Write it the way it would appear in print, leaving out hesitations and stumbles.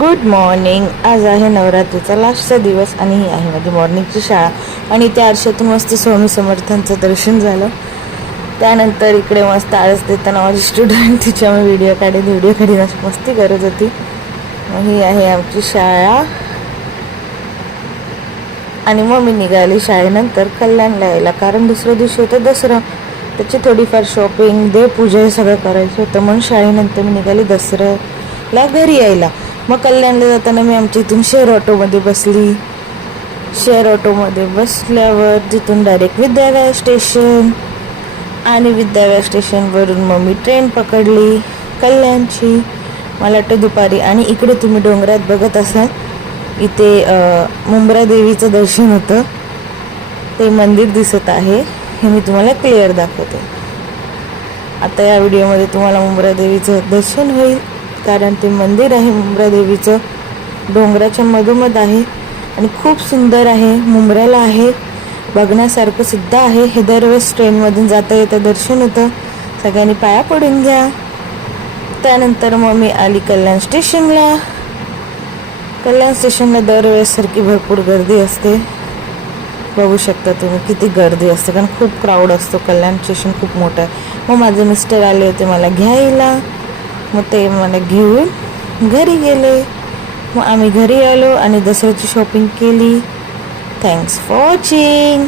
Good morning. आज आहे नवरात्रीचा लास्टचा दिवस आणि ही आहे माझी मॉर्निंगची शाळा. आणि त्या आरशातून मस्त स्वामी समर्थांचं दर्शन झालं. त्यानंतर इकडे मस्त आळस देताना माझी स्टुडंट तिच्या मी व्हिडिओ काढीन अशी मस्ती करत होती. ही आहे आमची शाळा. आणि मग मी निघाली शाळेनंतर कल्याणला यायला, कारण दुसऱ्या दिवशी होतं दसरा. त्याची थोडीफार शॉपिंग, देवपूजा हे सगळं करायचं होतं. म्हणून शाळेनंतर मी निघाली दसऱ्याला घरी यायला. मग कल्याणला जाताना मी आमच्या इथून शेअर ऑटोमध्ये बसली. शेअर ऑटोमध्ये बसल्यावर तिथून डायरेक्ट विद्यालय स्टेशन, आणि विद्यालय स्टेशनवरून मग मी ट्रेन पकडली कल्याणची, मला वाटतं दुपारी. आणि इकडे तुम्ही डोंगरात बघत असाल, इथे मुंब्रा देवीचं दर्शन होतं. ते मंदिर दिसत आहे, हे मी तुम्हाला क्लिअर दाखवते. आता या व्हिडिओमध्ये तुम्हाला मुंब्रा देवीचं दर्शन होईल, कारण ते मंदिर आहे मुंब्रा देवीचं, डोंगराच्या मधोमध आहे आणि खूप सुंदर आहे. मुंब्र्याला आहे, बघण्यासारखं सुद्धा आहे. हे दरवेळेस ट्रेनमधून जाता येतं दर्शन होतं. सगळ्यांनी पाया पडून घ्या. त्यानंतर मग मी आली कल्याण स्टेशनला. कल्याण स्टेशनला दरवेळेसारखी भरपूर गर्दी असते. बघू शकता तुम्ही किती गर्दी असते, कारण खूप क्राऊड असतो. कल्याण स्टेशन खूप मोठं आहे. मग माझे मिस्टर आले होते मला घ्यायला, मग ते मला घेऊन घरी गेले. मग आम्ही घरी आलो आणि दसऱ्याची शॉपिंग केली. Thanks for watching.